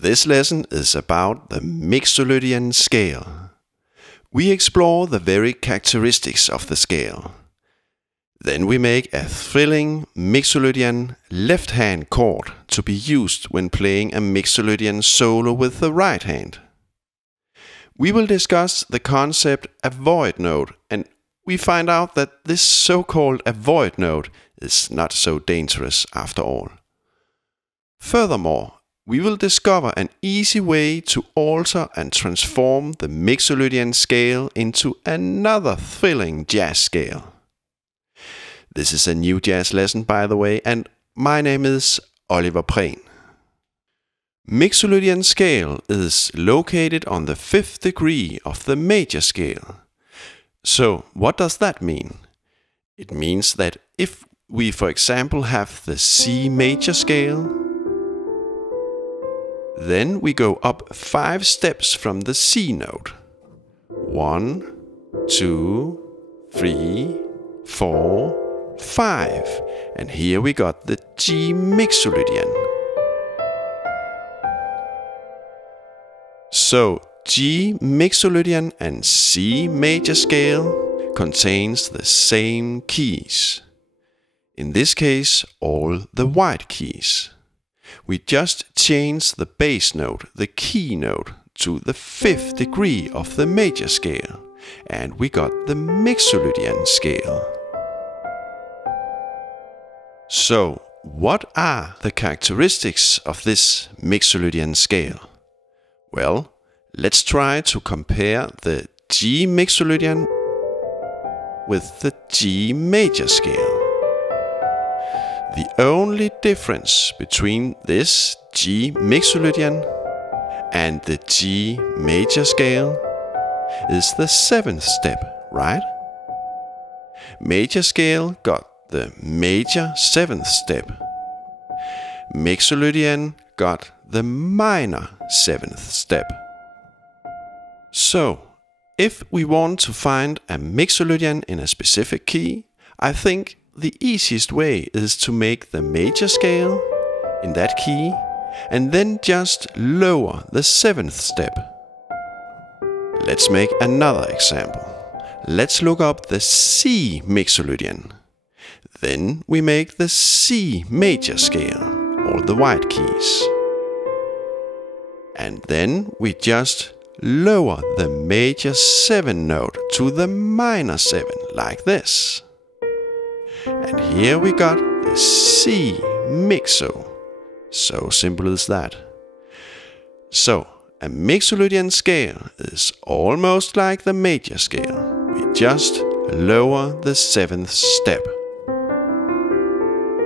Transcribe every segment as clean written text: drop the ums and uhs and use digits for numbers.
This lesson is about the Mixolydian scale. We explore the very characteristics of the scale. Then we make a thrilling Mixolydian left-hand chord to be used when playing a Mixolydian solo with the right hand. We will discuss the concept avoid note, and we find out that this so-called avoid note is not so dangerous after all. Furthermore, we will discover an easy way to alter and transform the Mixolydian scale into another thrilling jazz scale. This is a new jazz lesson, by the way, and my name is Oliver Prehn. Mixolydian scale is located on the 5th degree of the major scale. So, what does that mean? It means that if we, for example, have the C major scale, then we go up 5 steps from the C note. 1, 2, 3, 4, 5. And here we got the G Mixolydian. So G Mixolydian and C major scale contains the same keys. In this case, all the white keys. We just change the bass note, the key note, to the 5th degree of the major scale, and we got the Mixolydian scale. So, what are the characteristics of this Mixolydian scale? Well, let's try to compare the G Mixolydian with the G major scale. The only difference between this G Mixolydian and the G major scale is the 7th step, right? Major scale got the major 7th step. Mixolydian got the minor 7th step. So, if we want to find a Mixolydian in a specific key, I think the easiest way is to make the major scale in that key and then just lower the 7th step. Let's make another example. Let's look up the C Mixolydian. Then we make the C major scale, all the white keys. And then we just lower the major 7 note to the minor 7, like this. And here we got the C Mixo. So simple as that. So, a Mixolydian scale is almost like the major scale. We just lower the 7th step.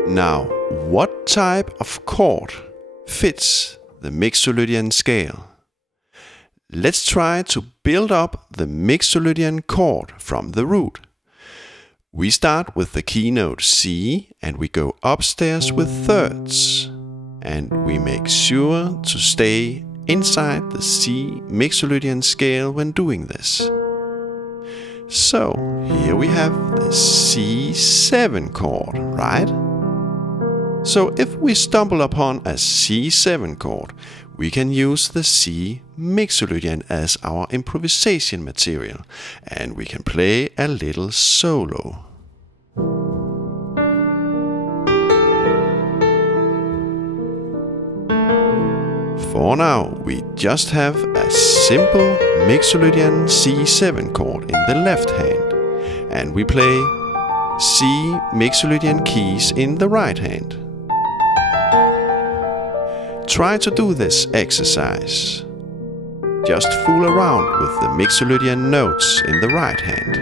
Now, what type of chord fits the Mixolydian scale? Let's try to build up the Mixolydian chord from the root. We start with the key note C and we go upstairs with thirds. And we make sure to stay inside the C Mixolydian scale when doing this. So, here we have the C7 chord, right? So if we stumble upon a C7 chord, we can use the C Mixolydian as our improvisation material, and we can play a little solo. For now, we just have a simple Mixolydian C7 chord in the left hand, and we play C Mixolydian keys in the right hand. Try to do this exercise. Just fool around with the Mixolydian notes in the right hand.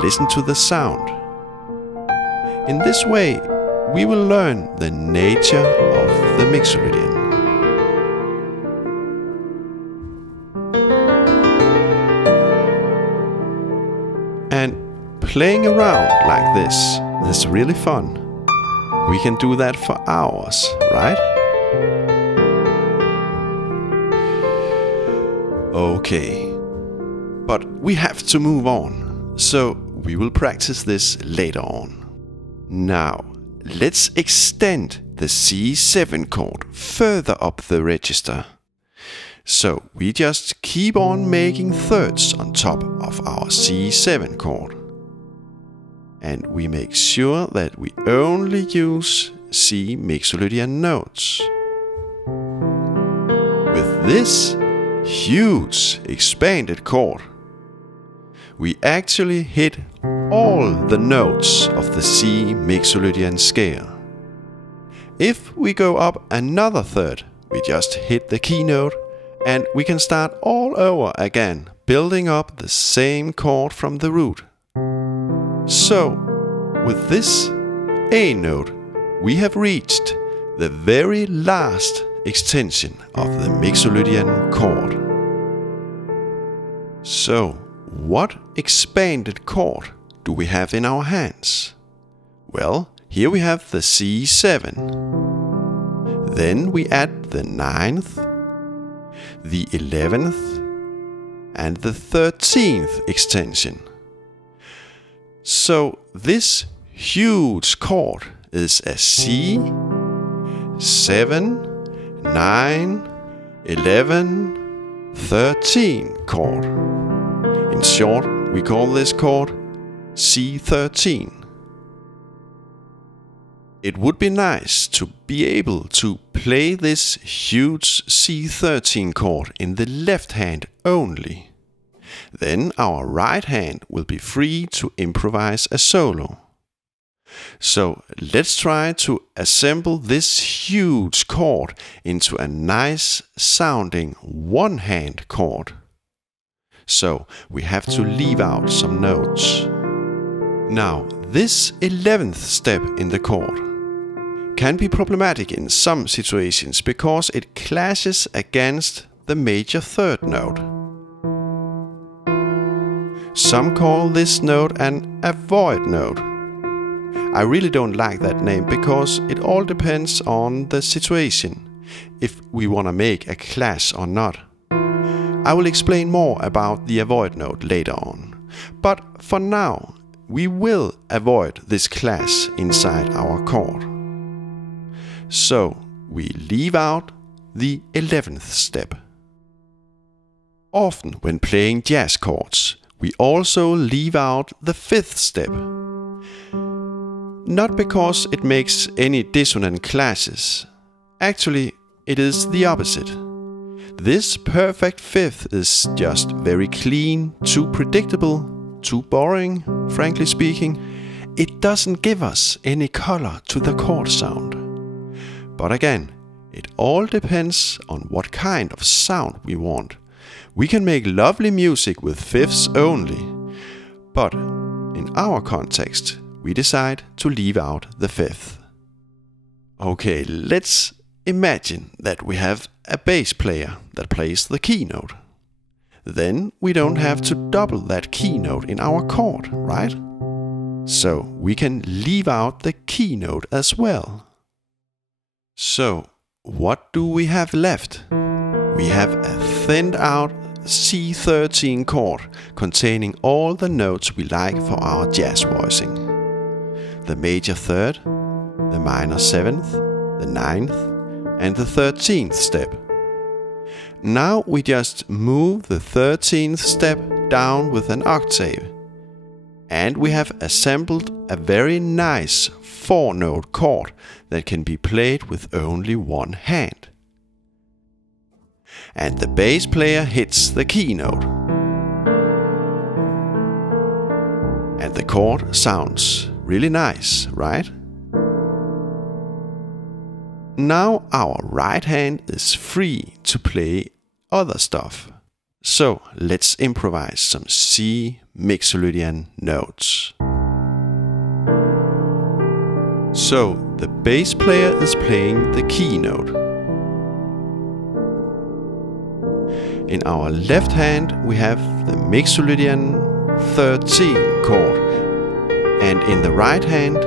Listen to the sound. In this way, we will learn the nature of the Mixolydian. And playing around like this is really fun. We can do that for hours, right? Okay, but we have to move on, so we will practice this later on. Now, let's extend the C7 chord further up the register. So we just keep on making thirds on top of our C7 chord. And we make sure that we only use C Mixolydian notes. With this huge expanded chord, we actually hit all the notes of the C Mixolydian scale. If we go up another third, we just hit the key note and we can start all over again, building up the same chord from the root. So, with this A note, we have reached the very last extension of the Mixolydian chord. So, what expanded chord do we have in our hands? Well, here we have the C7. Then we add the 9th, the 11th, and the 13th extension. So this huge chord is a C, 7, 9, 11, 13 chord. In short, we call this chord C13. It would be nice to be able to play this huge C13 chord in the left hand only. Then our right hand will be free to improvise a solo. So let's try to assemble this huge chord into a nice sounding one-hand chord. So we have to leave out some notes. Now, this 11th step in the chord can be problematic in some situations because it clashes against the major third note. Some call this note an avoid note. I really don't like that name because it all depends on the situation, if we want to make a clash or not. I will explain more about the avoid note later on, but for now we will avoid this clash inside our chord. So we leave out the 11th step. Often when playing jazz chords, we also leave out the 5th step. Not because it makes any dissonant clashes. Actually, it is the opposite. This perfect 5th is just very clean, too predictable, too boring, frankly speaking. It doesn't give us any color to the chord sound. But again, it all depends on what kind of sound we want. We can make lovely music with 5ths only, but in our context, we decide to leave out the 5th. Okay, let's imagine that we have a bass player that plays the key note. Then we don't have to double that key note in our chord, right? So we can leave out the key note as well. So what do we have left? We have a thinned out C13 chord containing all the notes we like for our jazz voicing. The major third, the minor 7th, the 9th, and the 13th step. Now we just move the 13th step down with an octave. And we have assembled a very nice 4-note chord that can be played with only one hand. And the bass player hits the key note. And the chord sounds really nice, right? Now our right hand is free to play other stuff. So let's improvise some C Mixolydian notes. So the bass player is playing the key note. In our left hand we have the Mixolydian 13 chord, and in the right hand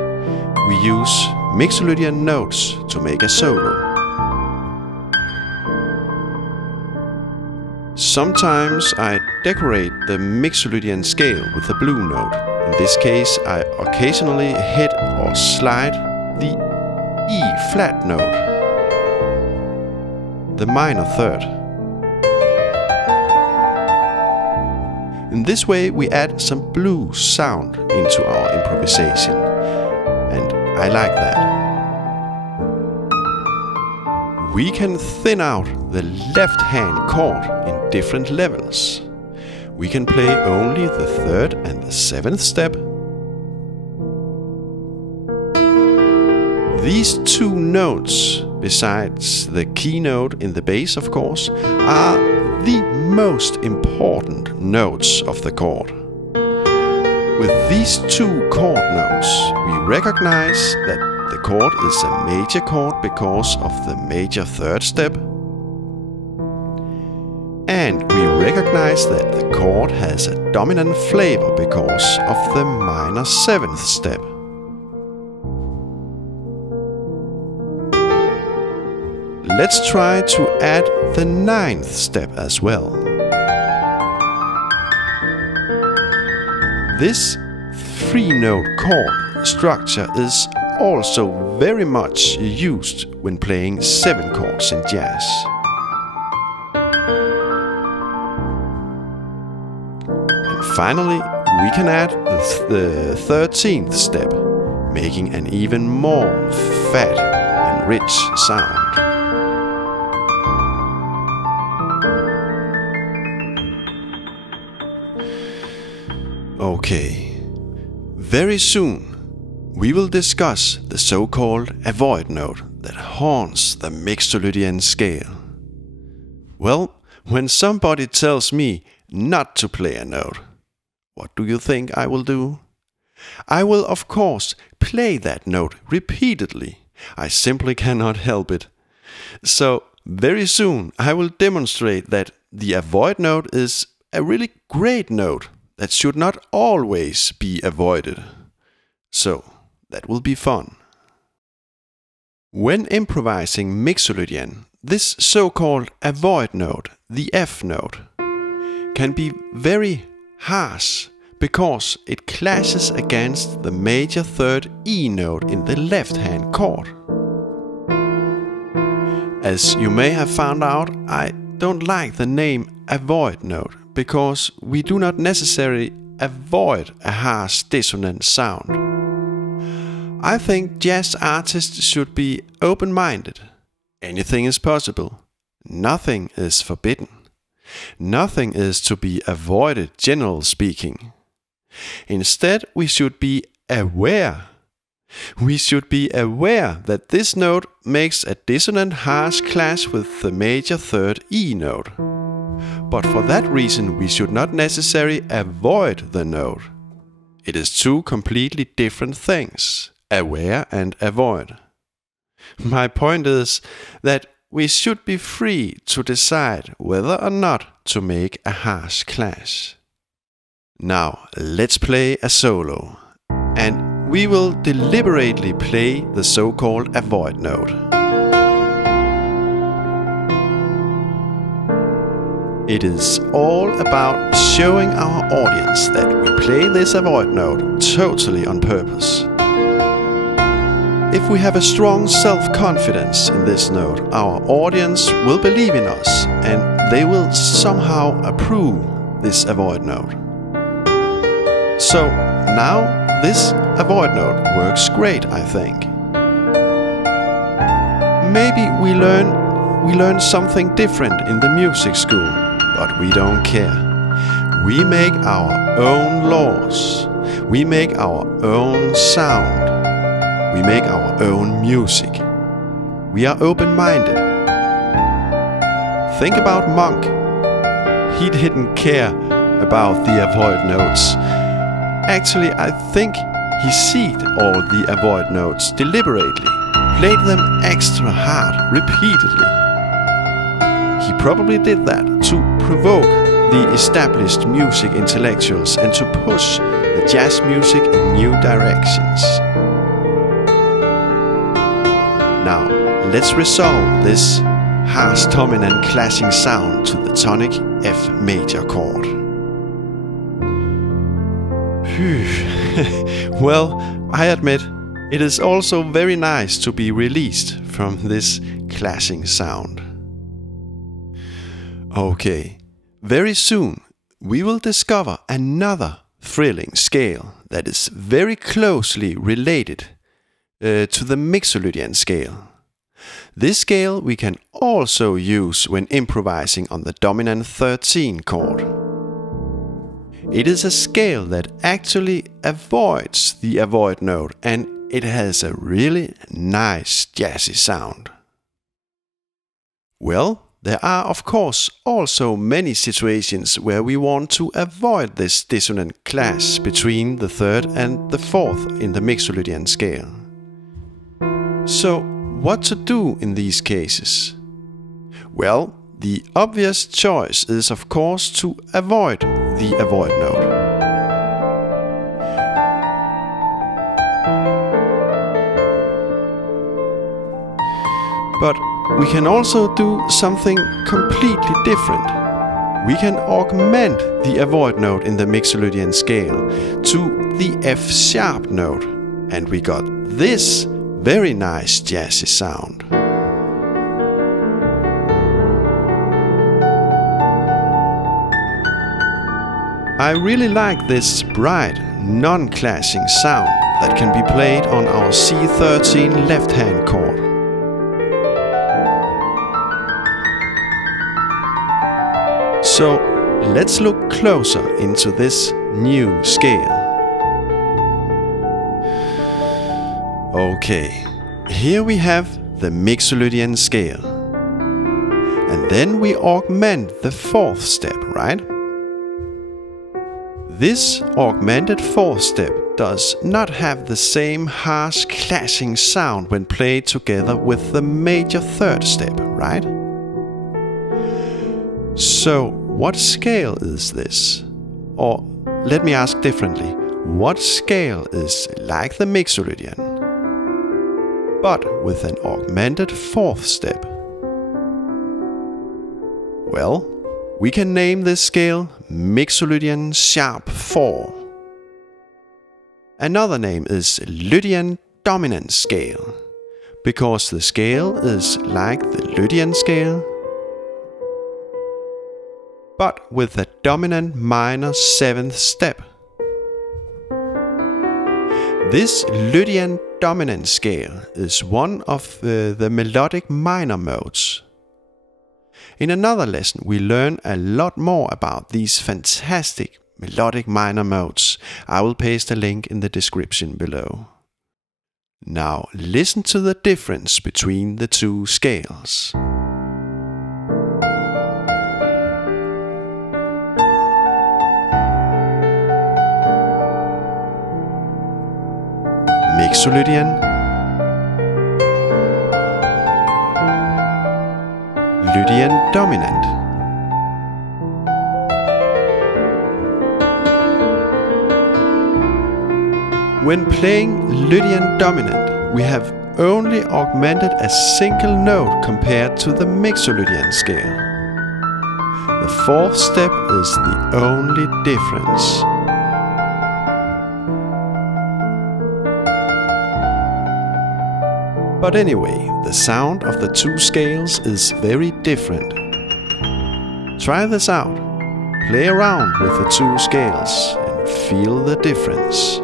we use Mixolydian notes to make a solo. Sometimes I decorate the Mixolydian scale with a blue note. In this case I occasionally hit or slide the E flat note, the minor third. In this way we add some blues sound into our improvisation, and I like that. We can thin out the left hand chord in different levels. We can play only the third and the seventh step. These two notes, besides the key note in the bass of course, are the most important notes of the chord. With these two chord notes, we recognize that the chord is a major chord because of the major third step, and we recognize that the chord has a dominant flavor because of the minor seventh step. Let's try to add the ninth step as well. This three-note chord structure is also very much used when playing 7 chords in jazz. And finally, we can add the 13th step, making an even more fat and rich sound. Okay, very soon we will discuss the so-called avoid note that haunts the Mixolydian scale. Well, when somebody tells me not to play a note, what do you think I will do? I will of course play that note repeatedly. I simply cannot help it. So very soon I will demonstrate that the avoid note is a really great note that should not always be avoided. So that will be fun. When improvising Mixolydian, this so-called avoid note, the F note, can be very harsh because it clashes against the major third E note in the left-hand chord. As you may have found out, I don't like the name avoid note because we do not necessarily avoid a harsh dissonant sound. I think jazz artists should be open-minded. Anything is possible. Nothing is forbidden. Nothing is to be avoided, generally speaking. Instead, we should be aware. We should be aware that this note makes a dissonant harsh clash with the major third E note. But for that reason, we should not necessarily avoid the note. It is two completely different things, aware and avoid. My point is that we should be free to decide whether or not to make a harsh clash. Now, let's play a solo, and we will deliberately play the so-called avoid note. It is all about showing our audience that we play this avoid note totally on purpose. If we have a strong self-confidence in this note, our audience will believe in us and they will somehow approve this avoid note. So now this avoid note works great, I think. Maybe we learn something different in the music school, but we don't care. We make our own laws. We make our own sound. We make our own music. We are open-minded. Think about Monk. He didn't care about the avoid notes. Actually, I think he seeked all the avoid notes deliberately, played them extra hard, repeatedly. He probably did that to provoke the established music intellectuals and to push the jazz music in new directions. Now, let's resolve this harsh dominant clashing sound to the tonic F major chord. Well, I admit, It is also very nice to be released from this clashing sound. Okay, very soon we will discover another thrilling scale that is very closely related to the Mixolydian scale. This scale we can also use when improvising on the dominant 13 chord. It is a scale that actually avoids the avoid note, and it has a really nice jazzy sound. Well, there are of course also many situations where we want to avoid this dissonant clash between the third and the fourth in the Mixolydian scale. So, what to do in these cases? Well, the obvious choice is of course to avoid the avoid note. But we can also do something completely different. We can augment the avoid note in the Mixolydian scale to the F sharp note, and we got this very nice jazzy sound. I really like this bright, non-clashing sound that can be played on our C13 left-hand chord. So let's look closer into this new scale. Okay, here we have the Mixolydian scale. And then we augment the fourth step, right? This augmented fourth step does not have the same harsh clashing sound when played together with the major third step, right? So, what scale is this? Or, let me ask differently, what scale is like the Mixolydian, but with an augmented fourth step? Well, we can name this scale Mixolydian Sharp 4. Another name is Lydian Dominant Scale, because the scale is like the Lydian scale, but with a dominant minor 7th step. This Lydian Dominant Scale is one of the melodic minor modes. In another lesson we learn a lot more about these fantastic melodic minor modes. I will paste a link in the description below. Now listen to the difference between the two scales. Mixolydian, Lydian Dominant. When playing Lydian Dominant, we have only augmented a single note compared to the Mixolydian scale. The fourth step is the only difference. But anyway, the sound of the two scales is very different. Try this out. Play around with the two scales and feel the difference.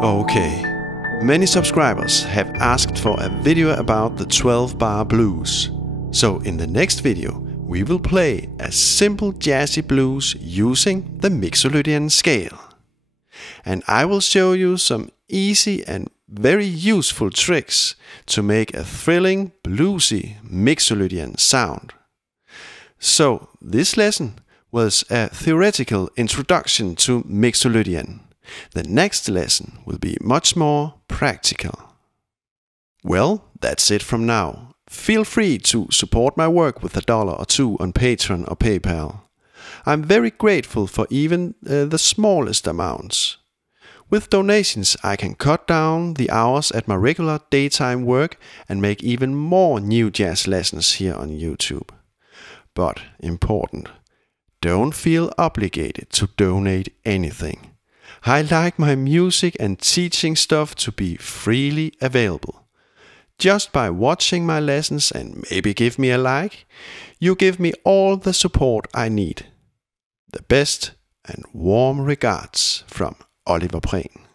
Okay. Many subscribers have asked for a video about the 12-bar blues. So in the next video we will play a simple jazzy blues using the Mixolydian scale. And I will show you some easy and very useful tricks to make a thrilling bluesy Mixolydian sound. So this lesson was a theoretical introduction to Mixolydian. The next lesson will be much more practical. Well, that's it from now. Feel free to support my work with $1 or $2 on Patreon or PayPal. I'm very grateful for even the smallest amounts. With donations, I can cut down the hours at my regular daytime work and make even more new jazz lessons here on YouTube. But important, don't feel obligated to donate anything. I like my music and teaching stuff to be freely available. Just by watching my lessons and maybe give me a like, you give me all the support I need. The best and warm regards from Oliver Prehn.